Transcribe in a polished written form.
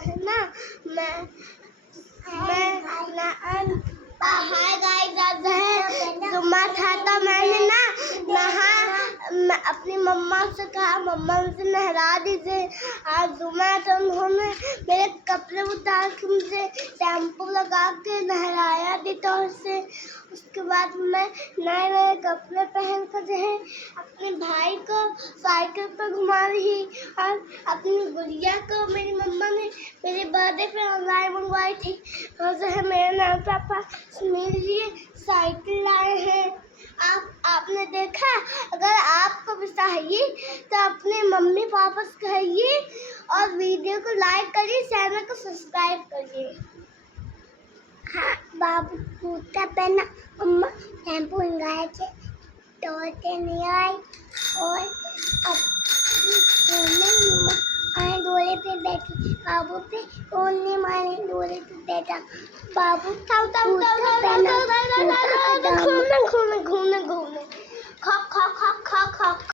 है ना मैं हाय गाइस, आज है जुम्मा था तो मैंने ना मैं अपनी मम्मा से कहा मम्मा मुझे नहला दीजिए। आज जुम्मा तो उन्होंने मेरे कपड़े उतार के मुझे शैम्पू लगा के नहलाया दी तो उसके बाद मैं नए नए कपड़े पहन कर जो है अपने भाई को साइकिल पर घुमा रही और अपनी गुड़िया को मेरी मम्मा ने मेरे बर्थडे पे ऑनलाइन मंगवाई थी और जो है मेरे नाम पापा मेरे लिए साइकिल लाए हैं। आपने देखा, अगर आपको भी चाहिए तो अपने मम्मी पापा से कहिए और वीडियो को लाइक करिए, चैनल को सब्सक्राइब करिए। हाँ बाबू जूता पहना, मम्मा शैम्पू लगाए थे तो नहीं आई और अब मम्मा डोले पे बैठी बाबू पे ओने मारे डोले पे बैठा बाबू था